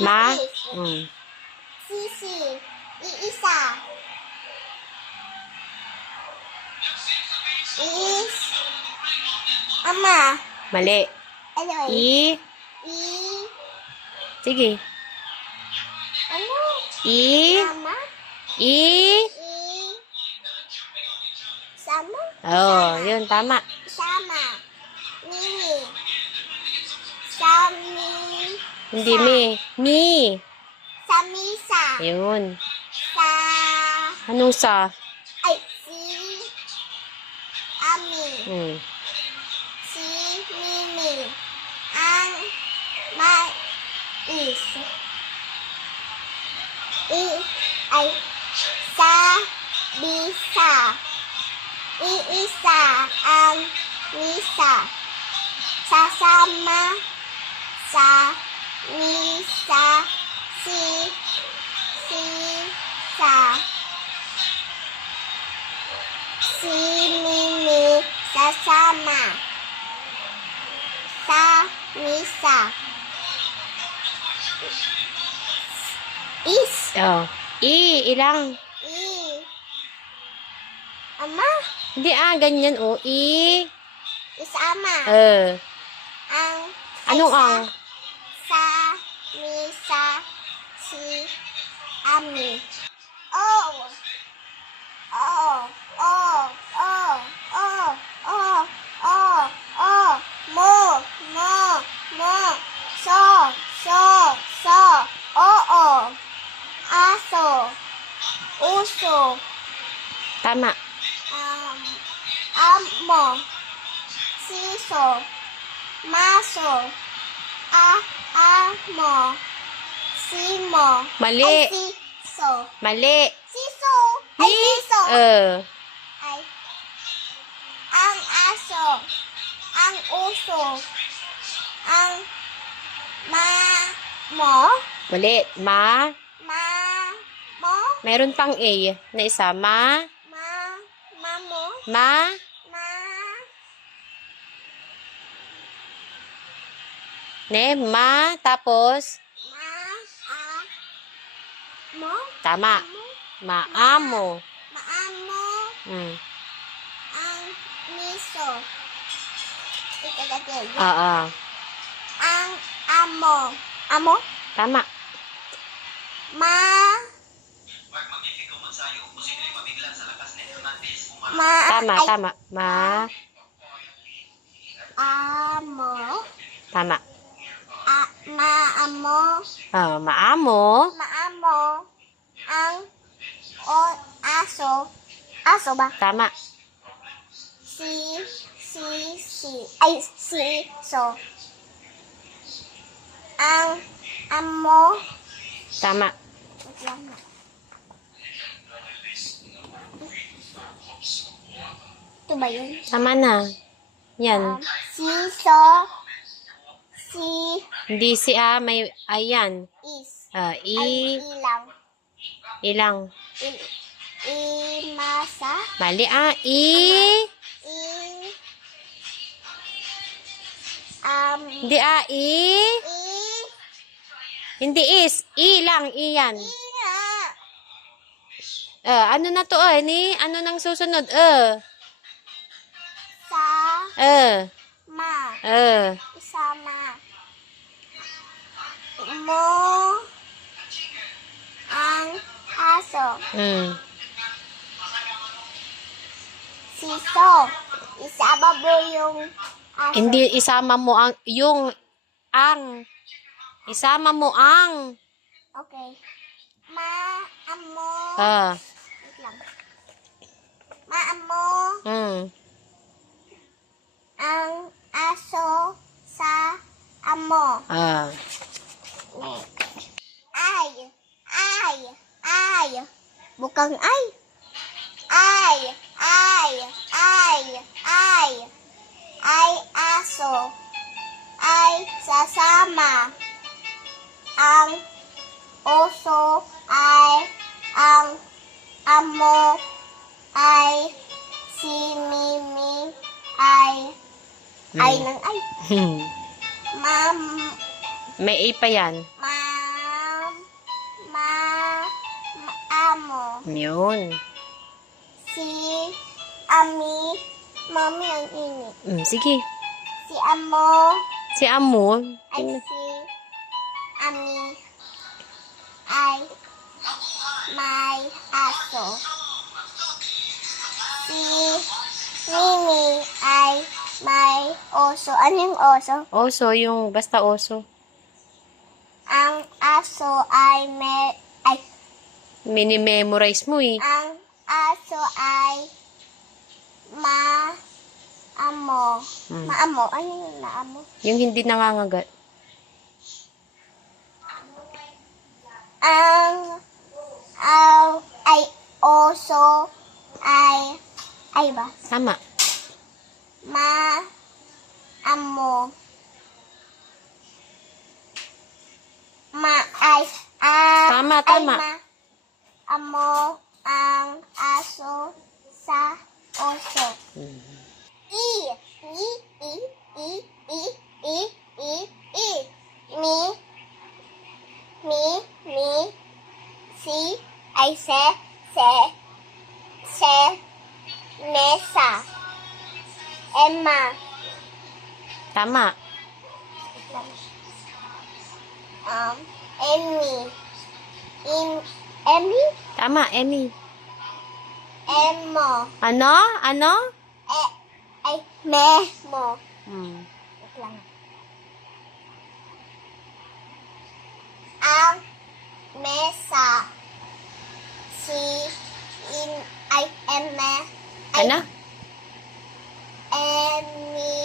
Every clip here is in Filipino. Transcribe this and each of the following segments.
Ma? Sisi. Iisa. Is. Ama. Mali. Ano? I. Sige. Ano? Ama. I. Sama. Oh, yun, tama. Sama. Mimi. Sami. Hindi Mi. Samisa. Yun. Sa. Anong sa? Ay, si. Ami. Si Mimi. Ang mais. Ay, sa bisa. Iisa ang misa. Sasama sa misa. Sa. Si Mimi sasama sa misa. Is. Oh. Ilang. Ama. Hindi ganyan, oh. Isama. Ang. Anong ang? Sa misa. Si Ami. Oh. Mo. So. Oo. Aso. Uso. Tama. Amo. Siso. Maso. Amo. Simo. Mali. Ay, siso. Mali. Siso. Ay, siso. Ay. Ang aso. Ang uso. Ang mo. Mali. Ma. Mo. Meron pang A na isa. Mamo. Ma. Tapos. Mo. Tama. Maamo. Maamo. Ang miso. Oo. Ang amo. Amo? Tama. Tama. Amo. Tama. Maamo. Maamo. Maamo. Ang aso. Aso ba? Tama. Ay, siso. Ang amo. Tama. Ito ba yun? Tama na. Yan. Siso. Hindi si may ayan. Is. Ilang. Imasa. Mali Hindi Hindi is. Lang. Iyan. Ano na to ano nang susunod? Sa. Ma. Isama. Mo. Ang aso. Siso. Isama mo yung aso. Hindi isama mo isama mo ang. Okay. Maamo. Wait lang. Maamo. Ang aso sa amo. Ay. Bukang ay. Ay, aso. Ay, sasama. Ang oso ay ang amo ay si Mimi ay ng ay. May A pa yan. Amo. Yun. Si Ami. Mami ang ini. Sige. Si Amo. Si Amo. Ay si Ami. Ay may aso. Si Mimi ay may oso. Ano yung oso? Oso, yung basta oso. Ang aso ay Mini-memorize mo eh. ang aso ay maamo. Maamo? Ano yung maamo? Yung hindi nangangagat. Ang ay oso ay ba? Tama. Maamo. Tama, tama. Amo ang aso sa oso. I. Mi. Si. Ay se. Nesa. Emma. Tama. Emmy. Emmy? Tama, Emmy. Emo. Ano? Ano? Memo. Wait lang. Ang mesa. Ano? Emmy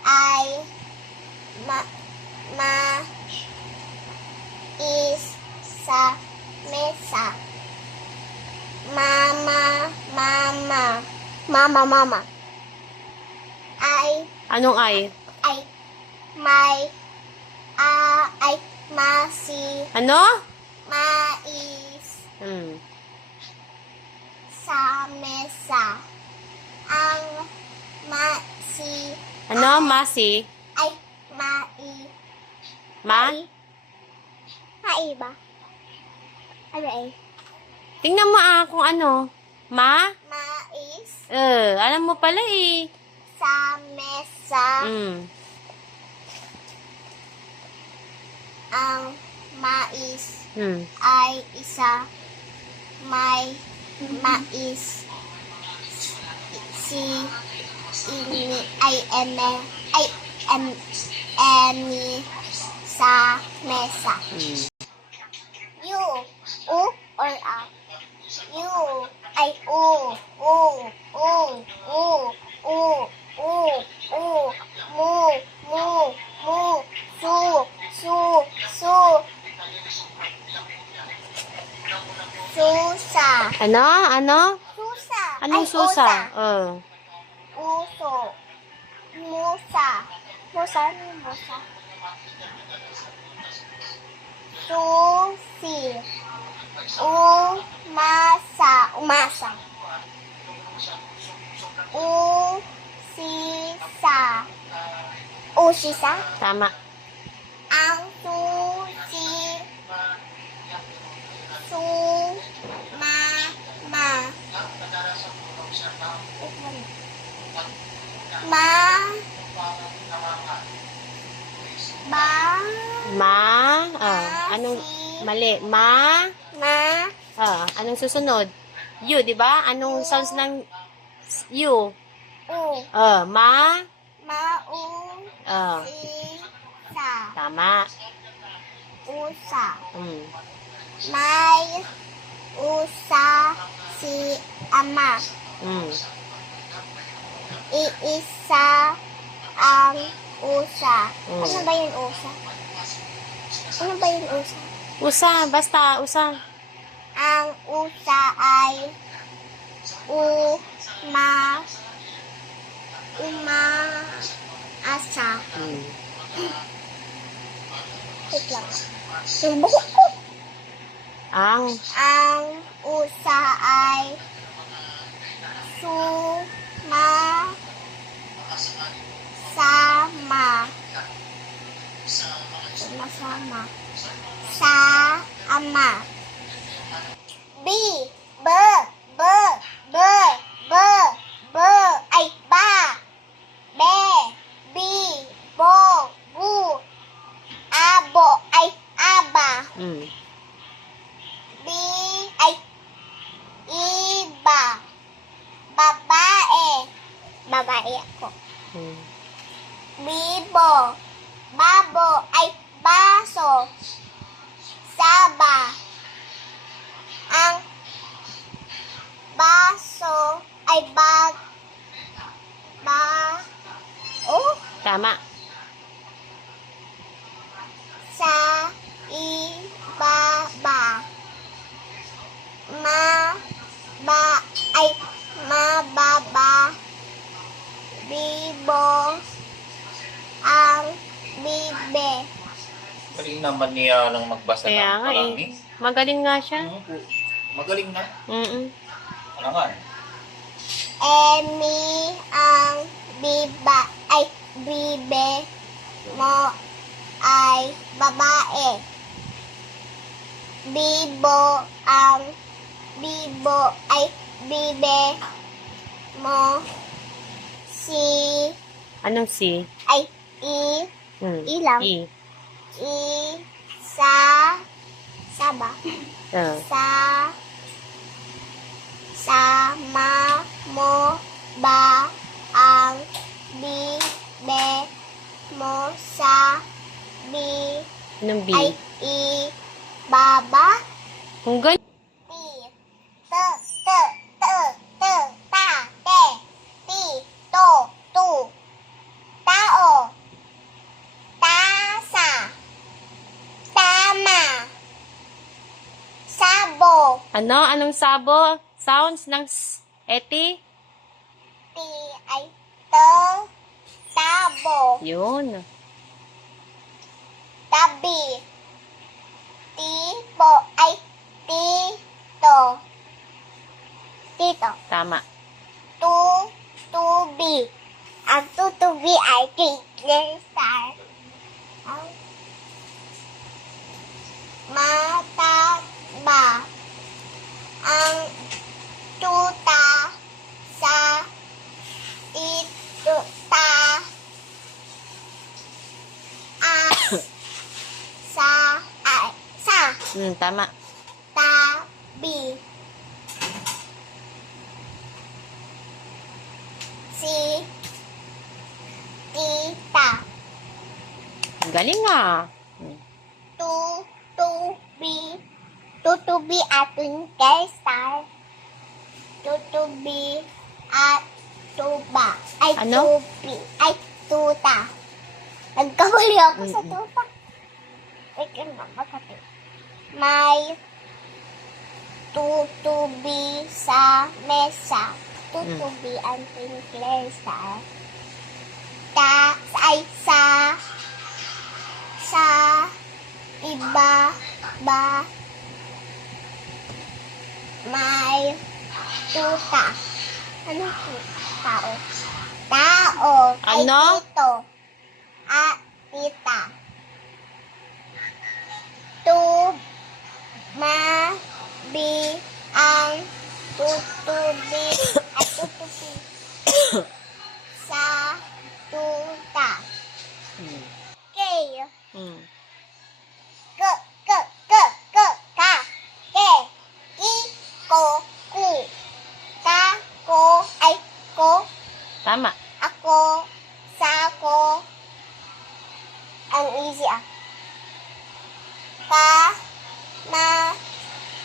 ay is sa mesa. Mama. Anong ay? Masi. Ano? Mais sa mesa. Ang masi Ano? Masi? ay mai ba? Ano eh? Tingnan mo kung ano. Mais Alam mo pala eh. sa mesa. Ang mais ay isa. May mais. Emi sa mesa. U or a? U ay u. Susa. Ano? Susa. Anong Ay, susa? Uso. Musa. Ano yung musa? Susi. Umasa. Usisa. Tama. Ang susi. Anong mali? Anong susunod? U, di ba? Anong sounds ng U? Isa. Tama. Usa. May usa si ama. Iisa ang usa. Ano ba yung usa? Usa, basta usa. Ang usa ay asa. Wait lang. Yung buhok ko. Ang usa ay sama. babae ako. Hmm. Bibo. Babo ay baso. Saba. Ang baso ay oh, Tama. sa ibaba. Mababa. Bibo ang bibe. Galing naman niya lang magbasa Kaya ng nga parang eh. Magaling nga siya. Magaling na. Mm-mm. Alangan. Emi ang bibe mo ay babae. Bibo ay bibe mo Anong si? ay ilang. I. Saba. Ah. Sama mo ba ang bibe mo sa Anong B? ay baba? Kung ganyan. Tao. Tasa. Tama. Sabo. Ano? Anong sabo? Sounds ng eti? Ay tabo. Yun. Tabi. Tipo ay tito. Tito. Tama. Tubi. Ang tutubi ay Caitlyn Star. Ang mataba. Ang tuta sa ituta. Sa Tama. tabi. Si tita. Galing nga. Tutubi at Twinkle Star. Tutubi at tuba. Ay Ano? tubi. Ay tuta. Nagkamali ako sa tuta. Wait lang nga, magkati. May tutubi sa mesa. Tutubi ang Twinkle Star. Sa iba may tuta. Ano tao? Tao. Ay Ano? tito. At tita. Bi ang tutubi at tutubi sa tuta. K. Mm. Ka. Ke. Ko. Ku. Ko. Ay ko. Tama. Ako. Sako. Ang easy ah.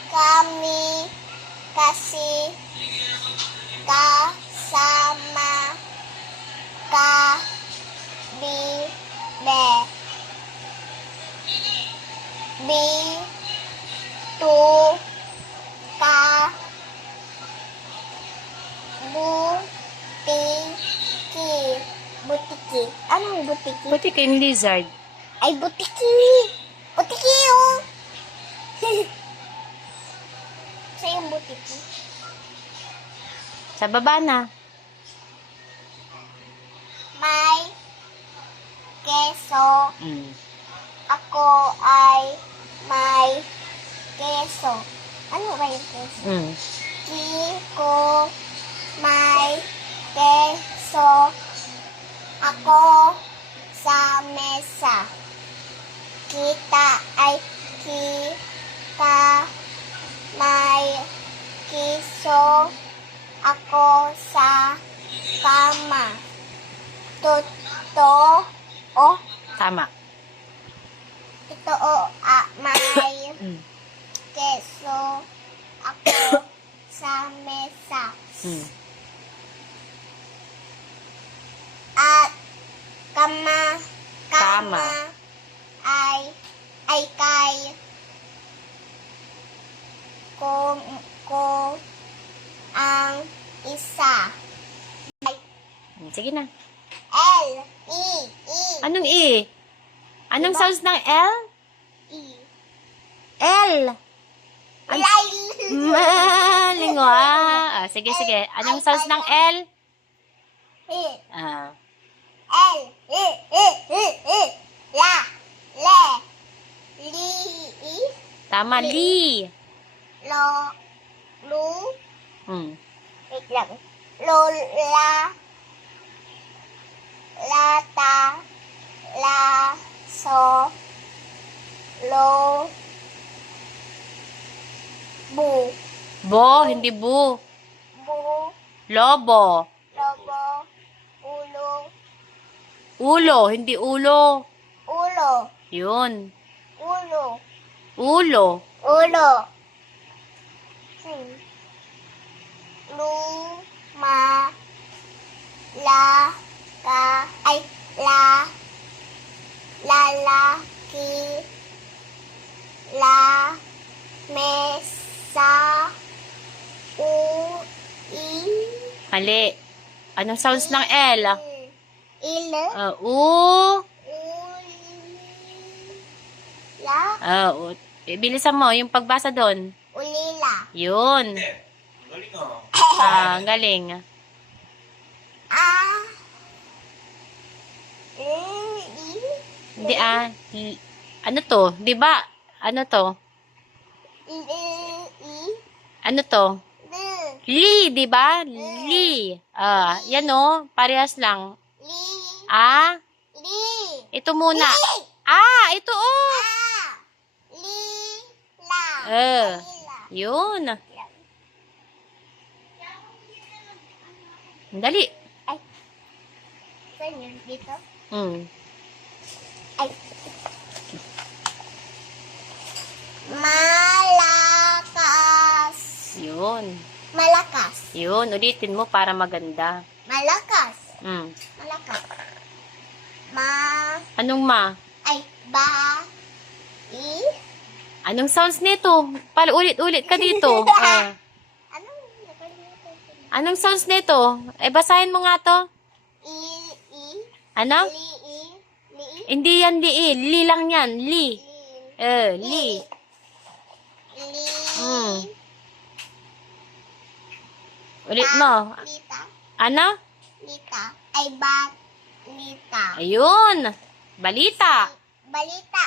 Kami. Kasi. Kasama. Bibe. Tu. Ka. Butiki. Anong butiki? Buti kayong lizard. Ay, butiki. Butiki, oh. Sa yung butiki. Sa baba na. May keso. Mm. Ako ay may keso. Ano ba yung keso? Mm. Ko may keso. Ako sa mesa. Kita may keso. Ako sa kama. Totoo. Tama. Totoo. May Mm. keso ako sa mesa. Mm. At kama Kama. ay kay ko ang isa. Sige na. L E Anong E? Anong sounds ng L? E L. Lay. Malingo ah. Sige. Anong sounds ng L? E Ah. L La Le Li Tama, li. Lo Lu Hmm. wait lang. Lola Lata La So Lo Bu Bo, hindi bu. Bu Lobo. Lobo Ulo Ulo, hindi ulo. Ulo Yun. Ulo Ulo. Ulo Luma La Ka ay La Lalaki La Mesa U I Mali. Anong sounds ng L? Il U. La Bilisan mo yung pagbasa doon. Ulila Yun. Galing oh. Ang galing. Hindi ano to? 'Di ba? Ano to? Ano to? Li, 'di ba? Li. Yan oh, parehas lang. Ito muna. Ito oh. Yun. Dali. Dito? Mm. Ay. Malakas. Yun. Malakas. Yun, ulitin mo para maganda. Malakas. Mm. Malakas. Anong ma? Ay, ba. I. Anong sounds nito? Ulit-ulit ka dito. Anong nakalimutan ko na? Anong sounds nito? Basahin mo nga to. I. Ano? Li. Hindi yan li. Li lang yan. Li. Li. Mm. Ulit mo. Lita. Ano? Lita. Ay, ba. Lita. Ayun. Balita. Balita.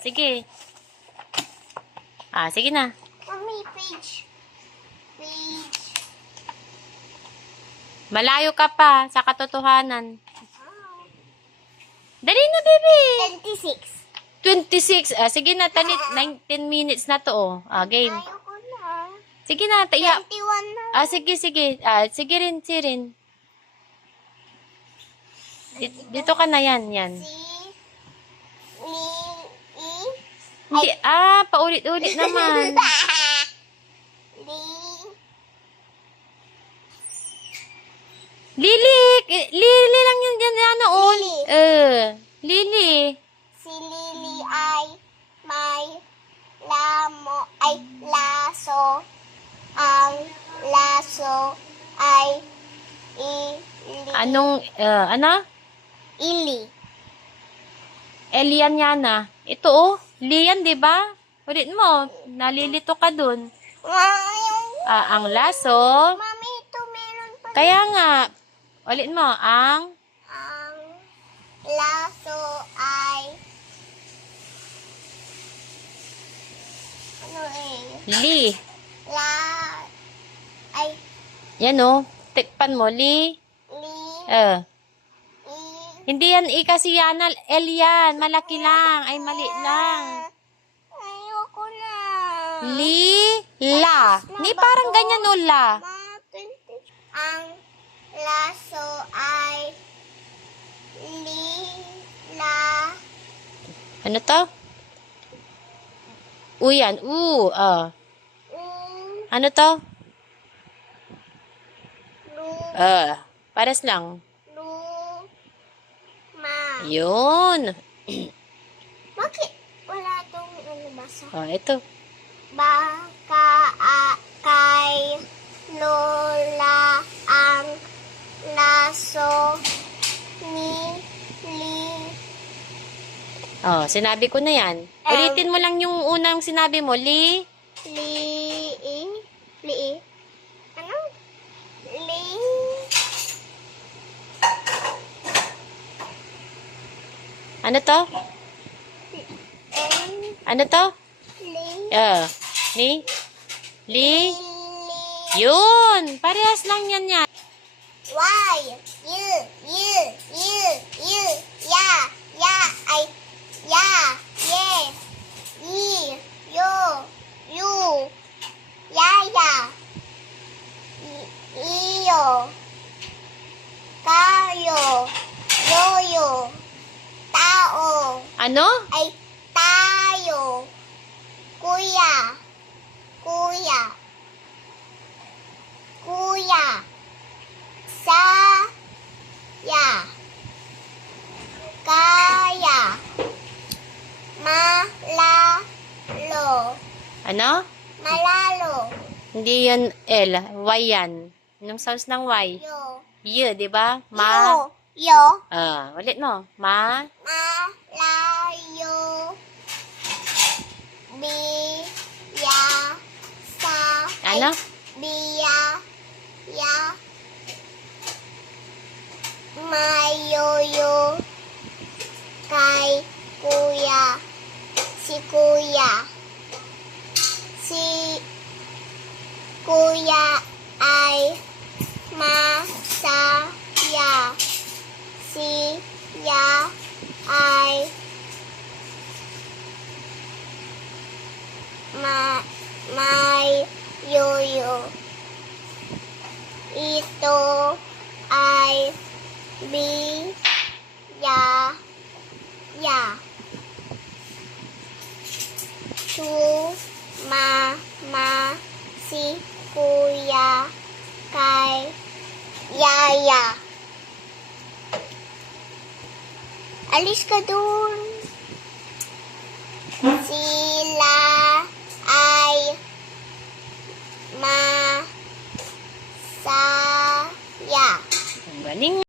Sige. Sige na. Mami, page. Malayo ka pa sa katotohanan. Dali na, baby. 26. 26. Sige na, 19 minutes na to. Game. Ayoko na. Sige na, 21 na. sige. Sige rin. Dito ka na yan. Hindi, paulit-ulit naman. Lili lang yun yan noon. Lili. Si Lily ay may laso. Ang laso ay Ano? ili. Elian yan na. Ito oh. Lian, di ba? Ulit mo. Nalilito ka dun. Ang laso. Mami, ito meron pa. Kaya nga. Ulit mo. Ang laso ay li. Ay Yan oh. Tikpan mo. Li. Hindi yan kasi yan. L yan. Malaki lang. Ay, mali lang. ayoko na. La. Ni parang ganyan o la. Ang laso Ano to? U yan. U. Ano to? Pares lang. Ma. Yun. Bakit wala tong basa? Ito. Baka kay Lola ang laso ni Li. Sinabi ko na yan. Ulitin mo lang yung unang sinabi mo. Li. Ano? Li. Ano to? Ano to? Li. Li. Yun. Parehas lang yan yan. Y. Ya. Ay. Ya. Ye. Yi. Yo. Yu. Yaya. Iyo. Kayo. Yoyo. Tao. Ano? Ay, tayo. Kuya. Saya. Kaya. Malalo. Ano? Malalo. Hindi yan L. Y yan. Anong sounds ng Y? Yo. Y, di ba? Yo. Ulit mo. Ma. Malayo. Biya. Sa. Ano? Biya. Ya. Mayoyo. Kay kuya. Si kuya. Si kuya ay masaya. Siya ay may yoyo. Ito ay biya. Mama si kuya kay yaya. Alis ka dun. Sila ay masaya. Ang galing.